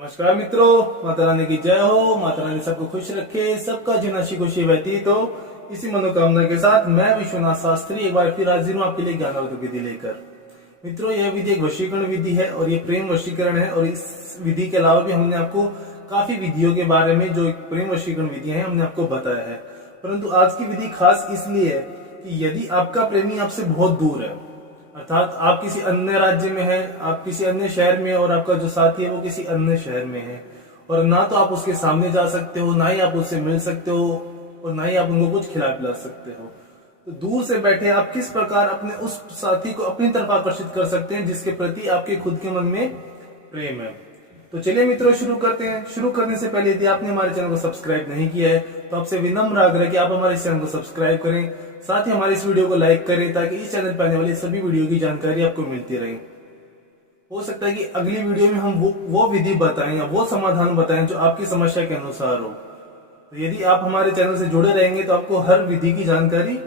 नमस्कार मित्रों, माता रानी की जय हो। माता रानी सबको खुश रखे, सबका जीवन हंसी खुशी व्यतीत हो। इसी मनोकामना के साथ मैं विश्वनाथ शास्त्री एक बार फिर हाजिर हूँ आपके लिए ज्ञानवर्धक विधि लेकर। मित्रों, यह विधि एक वशीकरण विधि है और ये प्रेम वशीकरण है। और इस विधि के अलावा भी हमने आपको काफी विधियों के बारे में जो एक प्रेम वशीकरण विधि है हमने आपको बताया है। परंतु आज की विधि खास इसलिए है कि यदि आपका प्रेमी आपसे बहुत दूर है, अर्थात आप किसी अन्य राज्य में हैं, आप किसी अन्य शहर में, और आपका जो साथी है वो किसी अन्य शहर में है, और ना तो आप उसके सामने जा सकते हो, ना ही आप उससे मिल सकते हो, और ना ही आप उनको कुछ खिला पिला सकते हो। तो दूर से बैठे आप किस प्रकार अपने उस साथी को अपनी तरफ आकर्षित कर सकते हैं जिसके प्रति आपके खुद के मन में प्रेम है। तो चलिए मित्रों, शुरू करते हैं। शुरू करने से पहले यदि आपने हमारे चैनल को सब्सक्राइब नहीं किया है तो आपसे विनम्र आग्रह है कि आप हमारे चैनल को सब्सक्राइब करें, साथ ही हमारे इस वीडियो को लाइक करें ताकि इस चैनल पर आने वाली सभी वीडियो की जानकारी आपको मिलती रहे। हो सकता है कि अगली वीडियो में हम वो विधि बताएं या वो समाधान बताएं जो आपकी समस्या के अनुसार हो। तो यदि आप हमारे चैनल से जुड़े रहेंगे तो आपको हर विधि की जानकारी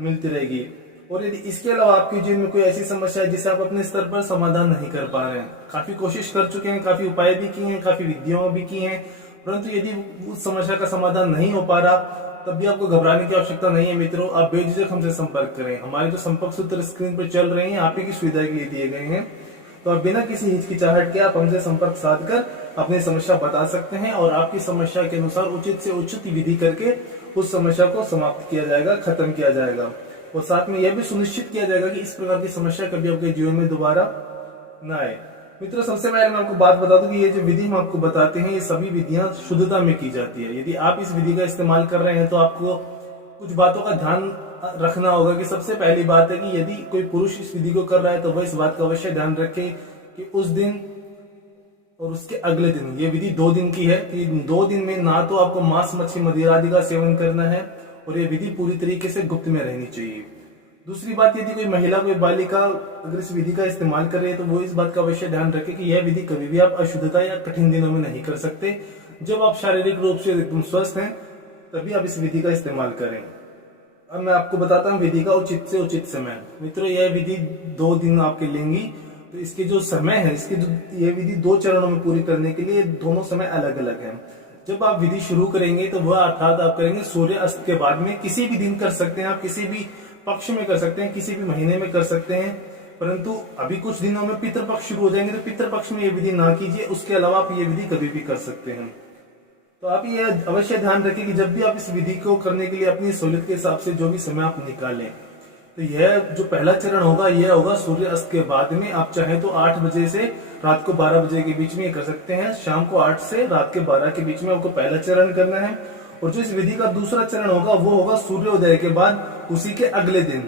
मिलती रहेगी। और यदि इसके अलावा आपके जीवन में कोई ऐसी समस्या है जिसे आप अपने स्तर पर समाधान नहीं कर पा रहे हैं, काफी कोशिश कर चुके हैं, काफी उपाय भी किए हैं, काफी विधियां भी की हैं, परंतु यदि उस समस्या का समाधान नहीं हो पा रहा, तब भी आपको घबराने की आवश्यकता नहीं है मित्रों। आप बेझिझक हमसे संपर्क करें। हमारे जो संपर्क सूत्र स्क्रीन पर चल रहे हैं आप ही की सुविधा के लिए दिए गए हैं। तो आप बिना किसी हिचकिचाहट के आप हमसे संपर्क साध कर अपनी समस्या बता सकते हैं और आपकी समस्या के अनुसार उचित से उचित विधि करके उस समस्या को समाप्त किया जाएगा, खत्म किया जाएगा। और साथ में यह भी सुनिश्चित किया जाएगा कि इस प्रकार की समस्या कभी आपके जीवन में दोबारा न आए। मित्रों, सबसे पहले मैं आपको बात बता दूं कि ये जो विधि हम आपको बताते हैं ये सभी विधियां शुद्धता में की जाती है। यदि आप इस विधि का इस्तेमाल कर रहे हैं तो आपको कुछ बातों का ध्यान रखना होगा कि सबसे पहली बात है कि यदि कोई पुरुष इस विधि को कर रहा है तो वह इस बात का अवश्य ध्यान रखे कि उस दिन और उसके अगले दिन, ये विधि 2 दिन की है, कि 2 दिन में ना तो आपको मांस मच्छी मदिरा आदि का सेवन करना है और ये विधि पूरी तरीके से गुप्त में रहनी चाहिए। दूसरी बात, यदि कोई महिला, कोई बालिका अगर इस विधि का इस्तेमाल कर रही है तो वो इस बात का अवश्य ध्यान रखे कि यह विधि कभी भी आप अशुद्धता या कठिन दिनों में नहीं कर सकते। जब आप शारीरिक रूप से एकदम स्वस्थ हैं तभी आप इस विधि का इस्तेमाल करें। अब मैं आपको बताता हूँ विधि का उचित से उचित समय। मित्रों, यह विधि 2 दिन आपके लेंगी, तो इसके जो समय है, इसके जो ये विधि 2 चरणों में पूरी करने के लिए दोनों समय अलग अलग है। जब आप विधि शुरू करेंगे तो वह अर्थात आप करेंगे सूर्य अस्त के बाद में, किसी भी दिन कर सकते हैं आप, किसी भी पक्ष में कर सकते हैं, किसी भी महीने में कर सकते हैं। परंतु अभी कुछ दिनों में पितृपक्ष शुरू हो जाएंगे तो पितृपक्ष में ये विधि ना कीजिए, उसके अलावा आप ये विधि कभी भी कर सकते हैं। तो आप ये अवश्य ध्यान रखें कि जब भी आप इस विधि को करने के लिए अपनी सहूलियत के हिसाब से जो भी समय आप निकालें, तो यह जो पहला चरण होगा यह होगा सूर्य अस्त के बाद में। आप चाहें तो 8 बजे से रात को 12 बजे के बीच में ये कर सकते हैं। शाम को 8 से रात के 12 के बीच में आपको पहला चरण करना है। और जो इस विधि का दूसरा चरण होगा वो होगा सूर्योदय के बाद, उसी के अगले दिन।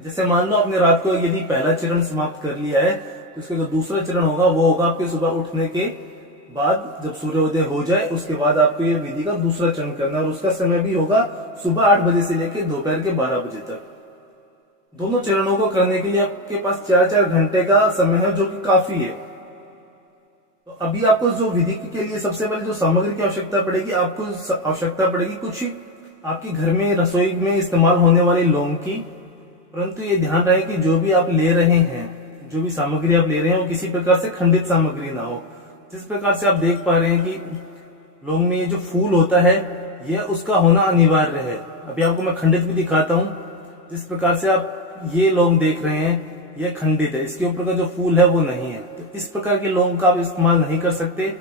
जैसे मान लो आपने रात को यदि पहला चरण समाप्त कर लिया है तो इसका जो दूसरा चरण होगा वो होगा आपके सुबह उठने के बाद, जब सूर्योदय हो जाए उसके बाद आपको ये विधि का दूसरा चरण करना है। और उसका समय भी होगा सुबह 8 बजे से लेकर दोपहर के 12 बजे तक। दोनों चरणों को करने के लिए आपके पास 4-4 घंटे का समय है, जो कि काफी है। तो अभी आपको जो विधि के लिए सबसे पहले जो सामग्री की आवश्यकता पड़ेगी, आपको आवश्यकता पड़ेगी कुछ आपके घर में रसोई में इस्तेमाल होने वाली लौंग की। परंतु ये ध्यान रहे कि जो भी आप ले रहे हैं, जो भी सामग्री आप ले रहे हैं वो किसी प्रकार से खंडित सामग्री ना हो। जिस प्रकार से आप देख पा रहे हैं कि लौंग में ये जो फूल होता है यह उसका होना अनिवार्य है। अभी आपको मैं खंडित भी दिखाता हूँ। जिस प्रकार से आप ये लौंग देख रहे हैं यह खंडित है, इसके ऊपर का जो फूल है वो नहीं है। तो इस प्रकार के लौंग का आप इस्तेमाल नहीं कर सकते।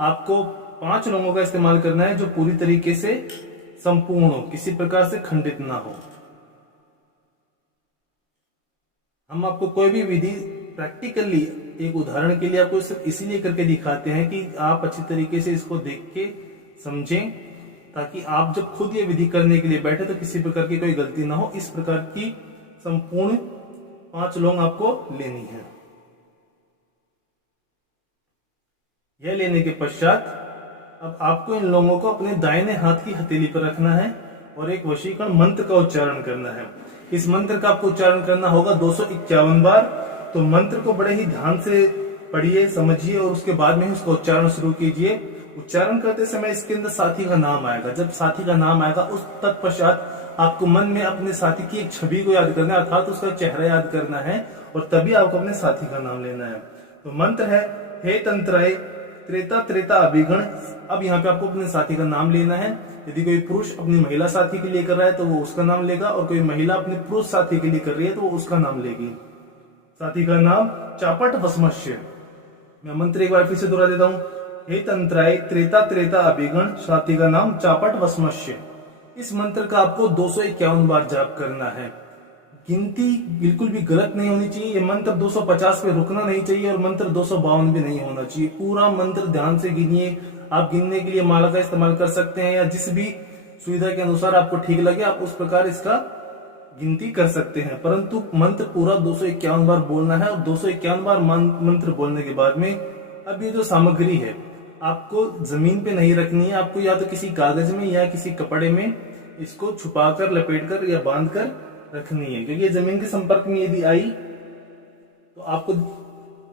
आपको 5 लौंगों का इस्तेमाल करना है जो पूरी तरीके से संपूर्ण हो, किसी प्रकार से खंडित ना हो। हम आपको कोई भी विधि प्रैक्टिकली एक उदाहरण के लिए आपको सिर्फ इसीलिए करके दिखाते हैं कि आप अच्छी तरीके से इसको देख के समझें, ताकि आप जब खुद ये विधि करने के लिए बैठे तो किसी प्रकार की कोई गलती ना हो। इस प्रकार की संपूर्ण 5 लौंग आपको लेनी है। यह लेने के पश्चात अब आपको इन लौंगों को अपने दाहिने हाथ की हथेली पर रखना है और एक वशीकरण मंत्र का उच्चारण करना है। इस मंत्र का आपको उच्चारण करना होगा 251 बार। तो मंत्र को बड़े ही ध्यान से पढ़िए, समझिए और उसके बाद में उसका उच्चारण शुरू कीजिए। उच्चारण करते समय इसके अंदर साथी का नाम आएगा। जब साथी का नाम आएगा उस तत्पश्चात आपको मन में अपने साथी की एक छवि को याद करना है, अर्थात उसका चेहरा याद करना है, और तभी आपको अपने साथी का नाम लेना है। तो मंत्र है, हे तंत्राय त्रेता त्रेता अभिगण। अब यहाँ पे आपको अपने साथी का नाम लेना है। यदि कोई पुरुष अपनी महिला साथी के लिए कर रहा है तो वो उसका नाम लेगा, और कोई महिला अपने पुरुष साथी के लिए कर रही है तो वो उसका नाम लेगी। साथी का नाम चापट वसमस्य। मैं मंत्र एक बार फिर से दोहरा देता हूं। हे तंत्राय त्रेता त्रेता अभिगण, साथी का नाम चापट वसमस्य। इस मंत्र का आपको 251 बार जाप करना है। गिनती बिल्कुल भी गलत नहीं होनी चाहिए। ये मंत्र 250 पे रुकना नहीं चाहिए और मंत्र 252 भी नहीं होना चाहिए। पूरा मंत्र ध्यान से गिनिए। आप गिनने के लिए माला का इस्तेमाल कर सकते हैं, या जिस भी सुविधा के अनुसार आपको ठीक लगे आप उस प्रकार इसका गिनती कर सकते हैं, परंतु मंत्र पूरा 251 बार बोलना है। और 251 बार मंत्र बोलने के बाद में अब ये जो सामग्री है आपको जमीन पे नहीं रखनी है। आपको या तो किसी कागज में या किसी कपड़े में इसको छुपाकर, लपेटकर या बांधकर रखनी है, क्योंकि जमीन के संपर्क में यदि आई तो आपको,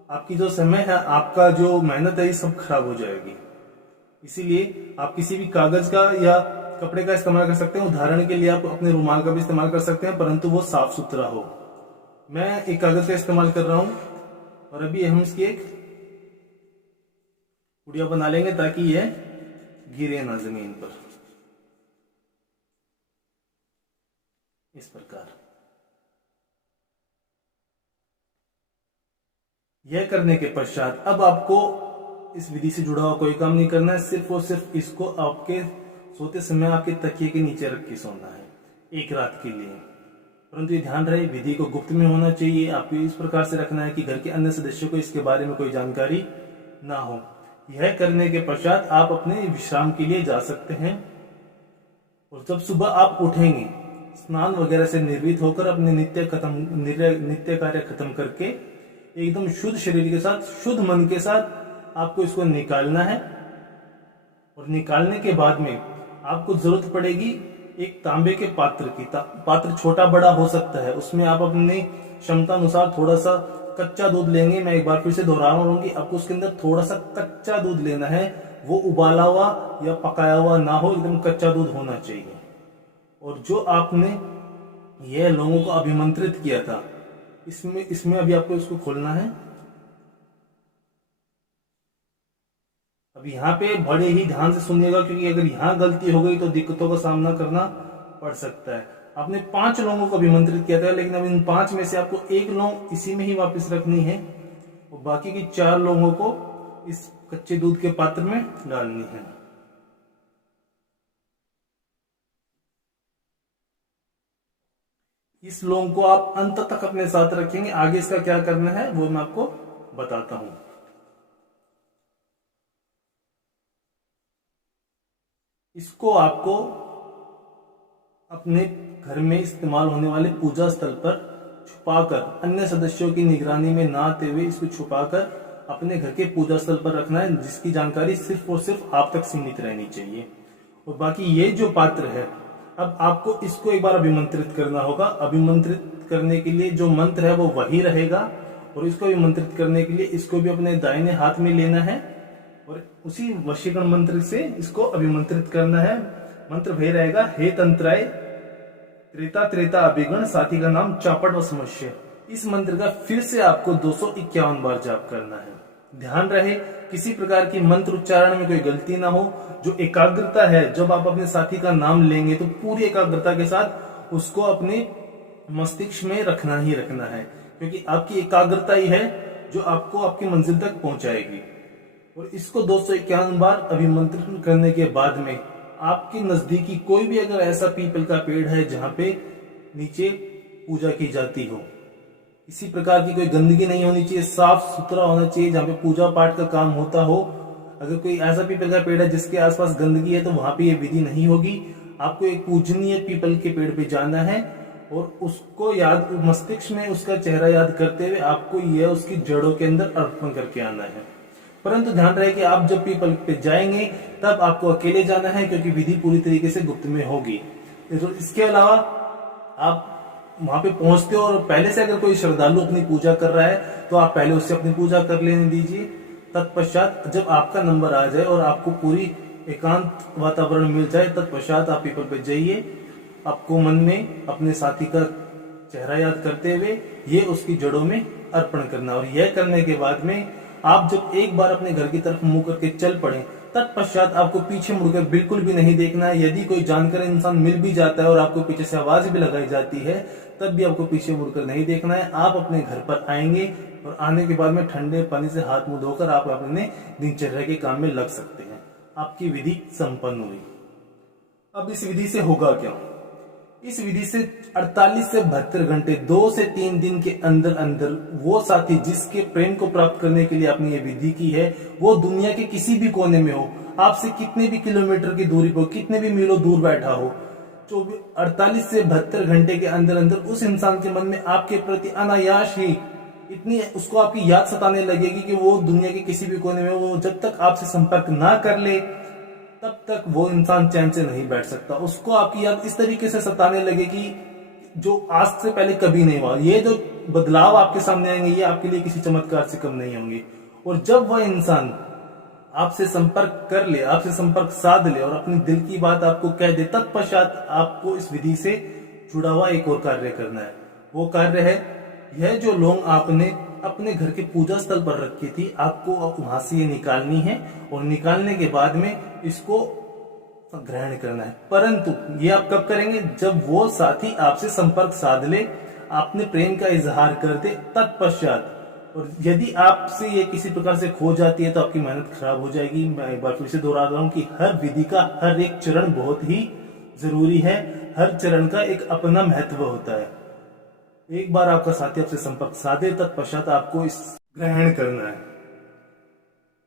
आपकी जो समय है, आपका जो मेहनत है, ये सब खराब हो जाएगी। इसीलिए आप किसी भी कागज का या कपड़े का इस्तेमाल कर सकते हैं। उदाहरण के लिए आप अपने रुमाल का भी इस्तेमाल कर सकते हैं, परंतु वो साफ सुथरा हो। मैं एक कागज का इस्तेमाल कर रहा हूं और अभी हम इसकी एक गुड़िया बना लेंगे ताकि यह गिरे ना जमीन पर। इस प्रकार यह करने के पश्चात अब आपको इस विधि से जुड़ा हुआ कोई काम नहीं करना है। सिर्फ और सिर्फ इसको आपके सोते समय आपके तकिए के नीचे रख के सोना है एक रात के लिए। परंतु ये ध्यान रहे, विधि को गुप्त में होना चाहिए। आपको इस प्रकार से रखना है कि घर के अन्य सदस्यों को इसके बारे में कोई जानकारी ना हो। यह करने के पश्चात आप अपने विश्राम के लिए जा सकते हैं। और जब सुबह आप उठेंगे, स्नान वगैरह से निर्वित होकर अपने नित्य कार्य खत्म करके एकदम शुद्ध शरीर के साथ, शुद्ध मन के साथ आपको इसको निकालना है। और निकालने के बाद में आपको जरूरत पड़ेगी एक तांबे के पात्र की। पात्र छोटा बड़ा हो सकता है, उसमें आप अपनी क्षमता अनुसार थोड़ा सा कच्चा दूध लेंगे। मैं एक बार फिर से दोहरा रहा हूँ कि आपको उसके अंदर थोड़ा सा कच्चा दूध लेना है। वो उबाला हुआ या पकाया हुआ ना हो, एकदम कच्चा दूध होना चाहिए। और जो आपने यह लोगों को अभिमंत्रित किया था, इसमें अभी आपको इसको खोलना है। अब यहाँ पे बड़े ही ध्यान से सुनिएगा, क्योंकि अगर यहाँ गलती हो गई तो दिक्कतों का सामना करना पड़ सकता है। आपने 5 लोगों को अभिमंत्रित किया था, लेकिन अब इन 5 में से आपको 1 लौंग इसी में ही वापस रखनी है और बाकी की 4 लोगों को इस कच्चे दूध के पात्र में डालनी है। इस लौंग को आप अंत तक अपने साथ रखेंगे। आगे इसका क्या करना है वो मैं आपको बताता हूं। इसको आपको अपने घर में इस्तेमाल होने वाले पूजा स्थल पर छुपाकर, अन्य सदस्यों की निगरानी में ना आते हुए इसको छुपाकर अपने घर के पूजा स्थल पर रखना है, जिसकी जानकारी सिर्फ और सिर्फ आप तक सीमित रहनी चाहिए। और बाकी ये जो पात्र है, अब आपको इसको एक बार अभिमंत्रित करना होगा। अभिमंत्रित करने के लिए जो मंत्र है वो वही रहेगा, और इसको अभिमंत्रित करने के लिए इसको भी अपने दाहिने हाथ में लेना है और उसी वशीकरण मंत्र से इसको अभिमंत्रित करना है। मंत्र वही रहेगा, हे तंत्राय त्रेता त्रेता अभिगण, साथी का नाम चापट वसमस्य। इस मंत्र का फिर से आपको 251 बार जाप करना है। ध्यान रहे, किसी प्रकार की मंत्र उच्चारण में कोई गलती ना हो। जो एकाग्रता है, जब आप अपने साथी का नाम लेंगे तो पूरी एकाग्रता के साथ उसको अपने मस्तिष्क में रखना ही रखना है, क्योंकि आपकी एकाग्रता ही है जो आपको आपकी मंजिल तक पहुंचाएगी। और इसको 251 बार अभिमंत्रण करने के बाद में आपके नजदीकी कोई भी अगर ऐसा पीपल का पेड़ है जहां पे नीचे पूजा की जाती हो, इसी प्रकार की कोई गंदगी नहीं होनी चाहिए, साफ सुथरा होना चाहिए जहां पे पूजा पाठ का काम होता हो। अगर कोई ऐसा पीपल का पेड़ है जिसके आसपास गंदगी है तो वहां पे ये विधि नहीं होगी। आपको एक पूजनीय पीपल के पेड़ पे जाना है और उसको याद, मस्तिष्क में उसका चेहरा याद करते हुए आपको यह उसकी जड़ों के अंदर अर्पण करके आना है। परंतु ध्यान रहे कि आप जब पीपल पे जाएंगे तब आपको अकेले जाना है, क्योंकि विधि पूरी तरीके से गुप्त में होगी। इसके अलावा आप वहां पे पहुंचते हो और पहले से अगर कोई श्रद्धालु अपनी पूजा कर रहा है तो आप पहले उससे अपनी पूजा कर लेने दीजिए। तत्पश्चात जब आपका नंबर आ जाए और आपको पूरी एकांत वातावरण मिल जाए, तत्पश्चात आप पीपल पे जाइए। आपको मन में अपने साथी का चेहरा याद करते हुए ये उसकी जड़ों में अर्पण करना। और यह करने के बाद में आप जब एक बार अपने घर की तरफ मुंह करके चल पड़े, तत्पश्चात आपको पीछे मुड़कर बिल्कुल भी नहीं देखना है। यदि कोई जानकार इंसान मिल भी जाता है और आपको पीछे से आवाज भी लगाई जाती है, तब भी आपको पीछे मुड़कर नहीं देखना है। आप अपने घर पर आएंगे और आने के बाद में ठंडे पानी से हाथ मुंह धोकर आप अपने दिनचर्या के काम में लग सकते हैं। आपकी विधि संपन्न हुई। अब इस विधि से होगा क्या? इस विधि से 48 से 72 घंटे 2 से 3 दिन के अंदर अंदर वो साथी जिसके प्रेम को प्राप्त करने के लिए आपने ये विधि की है, वो दुनिया के किसी भी कोने में हो, आपसे कितने भी किलोमीटर की दूरी पर, कितने भी मीलों दूर बैठा हो, 48 से 72 घंटे के अंदर अंदर उस इंसान के मन में आपके प्रति अनायास ही इतनी उसको आपकी याद सताने लगेगी कि वो दुनिया के किसी भी कोने में, वो जब तक आपसे संपर्क ना कर ले तब तक वो इंसान चैन से नहीं बैठ सकता। उसको आपकी याद इस तरीके से सताने लगेगी जो आज से पहले कभी नहीं हुआ। ये जो बदलाव आपके सामने आएंगे, ये आपके लिए किसी चमत्कार से कम नहीं होंगे। और जब वह इंसान आपसे संपर्क कर ले, आपसे संपर्क साध ले और अपनी दिल की बात आपको कह दे, तत्पश्चात आपको इस विधि से जुड़ा हुआ एक और कार्य करना है। वो कार्य है, यह जो लौंग आपने अपने घर के पूजा स्थल पर रखी थी, आपको वहां से ये निकालनी है और निकालने के बाद में इसको ग्रहण करना है। परंतु ये आप कब करेंगे? जब वो साथी आपसे संपर्क साध ले, आपने प्रेम का इजहार कर दे, तत्पश्चात। और यदि आपसे ये किसी प्रकार से खो जाती है तो आपकी मेहनत खराब हो जाएगी। मैं एक बार फिर से दोहरा रहा हूं कि हर विधि का हर एक चरण बहुत ही जरूरी है। हर चरण का एक अपना महत्व होता है। एक बार आपका साथी आपसे संपर्क साधे, तत्पश्चात आपको इस ग्रहण करना है।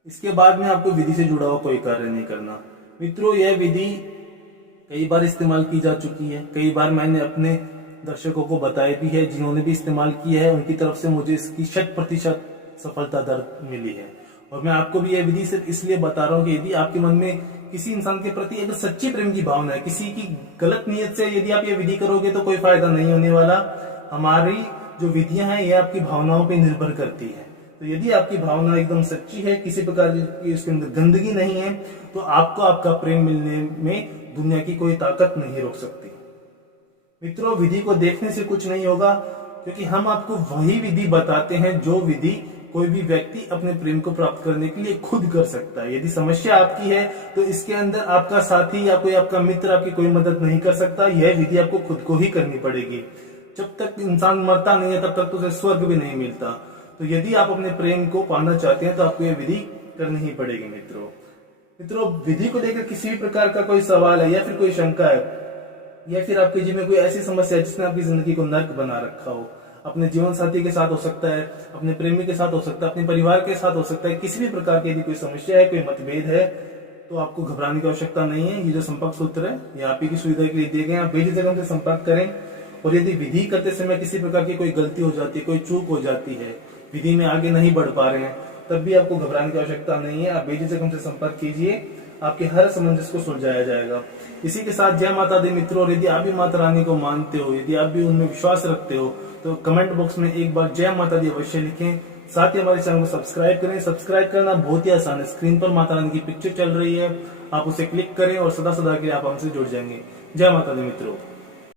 इसके बाद में आपको विधि से जुड़ा हुआ कोई कार्य नहीं करना। मित्रों, यह विधि कई बार इस्तेमाल की जा चुकी है। कई बार मैंने अपने दर्शकों को बताया भी है, जिन्होंने भी इस्तेमाल किया है उनकी तरफ से मुझे इसकी 100% सफलता दर मिली है। और मैं आपको भी यह विधि सिर्फ इसलिए बता रहा हूँ कि यदि आपके मन में किसी इंसान के प्रति अगर सच्ची प्रेम की भावना है, किसी की गलत नीयत से यदि आप ये विधि करोगे तो कोई फायदा नहीं होने वाला। हमारी जो विधियां हैं ये आपकी भावनाओं पे निर्भर करती है। तो यदि आपकी भावना एकदम सच्ची है, किसी प्रकार की उसके अंदर गंदगी नहीं है, तो आपको आपका प्रेम मिलने में दुनिया की कोई ताकत नहीं रोक सकती। मित्रों, विधि को देखने से कुछ नहीं होगा, क्योंकि हम आपको वही विधि बताते हैं जो विधि कोई भी व्यक्ति अपने प्रेम को प्राप्त करने के लिए खुद कर सकता है। यदि समस्या आपकी है तो इसके अंदर आपका साथी या कोई आपका मित्र आपकी कोई मदद नहीं कर सकता। यह विधि आपको खुद को ही करनी पड़ेगी। जब तक इंसान मरता नहीं है तब तक तो उसे स्वर्ग भी नहीं मिलता। तो यदि आप अपने प्रेम को पाना चाहते हैं तो आपको यह विधि करनी ही पड़ेगी। मित्रों, विधि को लेकर किसी भी प्रकार का कोई सवाल है या फिर कोई शंका है या फिर आपके जीवन में कोई ऐसी समस्या है जिसने आपकी जिंदगी को नर्क बना रखा हो, अपने जीवन साथी के साथ हो सकता है, अपने प्रेमी के साथ हो सकता है, अपने परिवार के साथ हो सकता है, किसी भी प्रकार की यदि कोई समस्या है, कोई मतभेद है, तो आपको घबराने की आवश्यकता नहीं है। ये जो संपर्क सूत्र है ये आप ही की सुविधा के लिए दिए गए हैं। आप बेझिझक हमसे संपर्क करें। और यदि विधि करते समय किसी प्रकार की कोई गलती हो जाती है, कोई चूक हो जाती है, विधि में आगे नहीं बढ़ पा रहे हैं, तब भी आपको घबराने की आवश्यकता नहीं है। आप बेझिझक हमसे संपर्क कीजिए, आपके हर समंजस को सुलझाया जाएगा। इसी के साथ जय माता दी मित्रों। और यदि आप भी माता रानी को मानते हो, यदि आप भी उनमें विश्वास रखते हो, तो कमेंट बॉक्स में एक बार जय माता दी अवश्य लिखें। साथ ही हमारे चैनल को सब्सक्राइब करें। सब्सक्राइब करना बहुत ही आसान है। स्क्रीन पर माता रानी की पिक्चर चल रही है, आप उसे क्लिक करें और सदा सदा के लिए आप हमसे जुड़ जाएंगे। जय माता दी मित्रों।